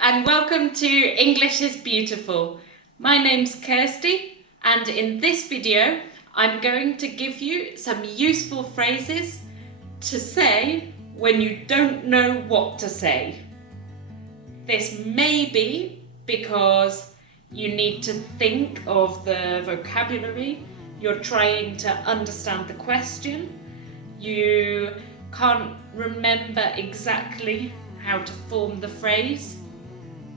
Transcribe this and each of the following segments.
and welcome to English is Beautiful. My name's Kirsty, and in this video I'm going to give you some useful phrases to say when you don't know what to say. This may be because you need to think of the vocabulary, you're trying to understand the question, you can't remember exactly how to form the phrase,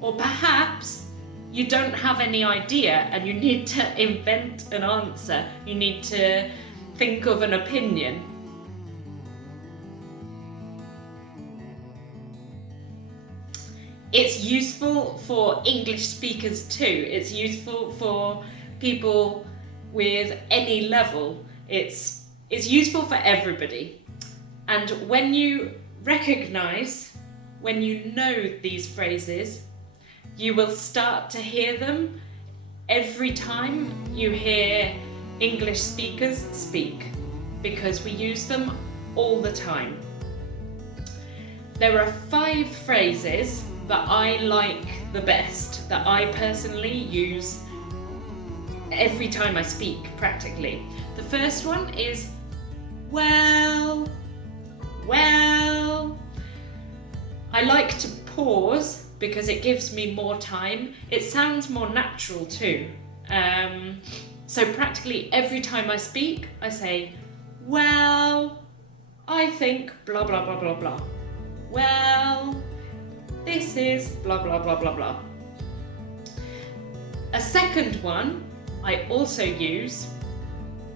or perhaps you don't have any idea and you need to invent an answer, you need to think of an opinion. It's useful for English speakers too. It's useful for people with any level. It's useful for everybody. And when you recognize, when you know these phrases, you will start to hear them every time you hear English speakers speak, because we use them all the time. There are 5 phrases that I like the best, that I personally use every time I speak, practically. The first one is, well. I like to pause because it gives me more time. It sounds more natural too. So practically every time I speak, I say, well, I think blah, blah, blah, blah, blah. Well, this is blah, blah, blah, blah, blah. A second one I also use,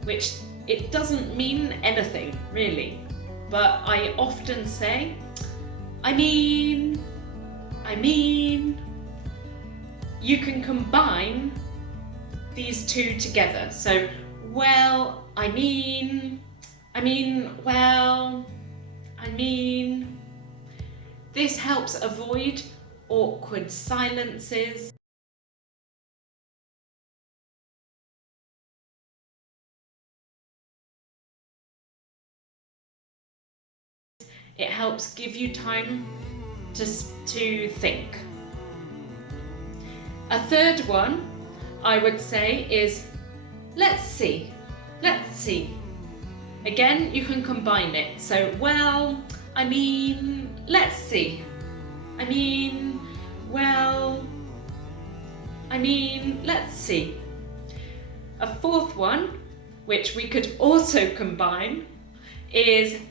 which it doesn't mean anything really, but I often say, I mean. You can combine these two together. So, well, I mean, well, I mean. This helps avoid awkward silences. It helps give you time to think. A third one I would say is, let's see. Again, you can combine it. So, well, let's see. Well, let's see. A fourth one, which we could also combine, is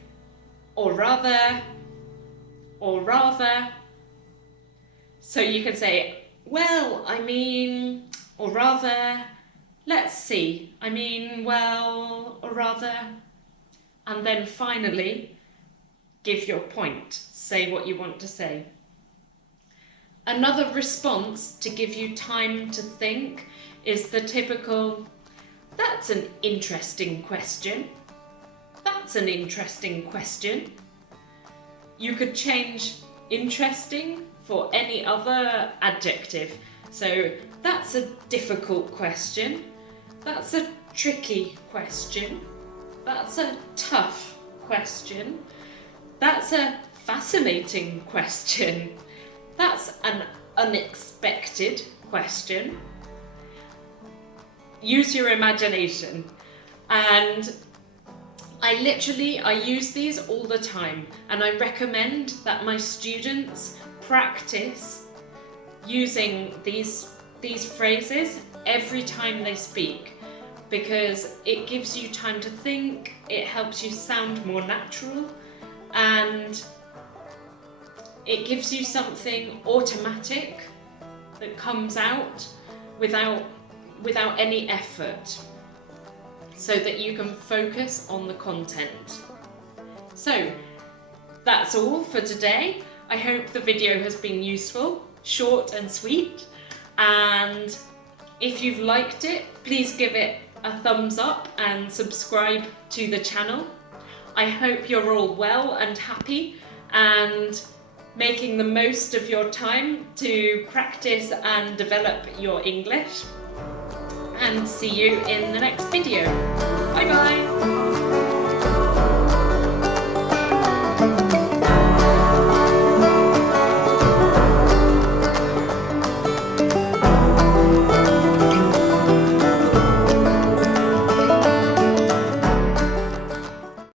or rather. So you can say, well, or rather, let's see. Well, or rather. And then finally, give your point. Say what you want to say. Another response to give you time to think is the typical, that's an interesting question. That's an interesting question. You could change interesting for any other adjective. So that's a difficult question. That's a tricky question. That's a tough question. That's a fascinating question. That's an unexpected question. Use your imagination. And I use these all the time, and I recommend that my students practice using these phrases every time they speak, because it gives you time to think, it helps you sound more natural, and it gives you something automatic that comes out without any effort, so that you can focus on the content. So that's all for today. I hope the video has been useful, short and sweet, and if you've liked it, please give it a thumbs up and subscribe to the channel. I hope you're all well and happy and making the most of your time to practice and develop your English. And see you in the next video. Bye bye!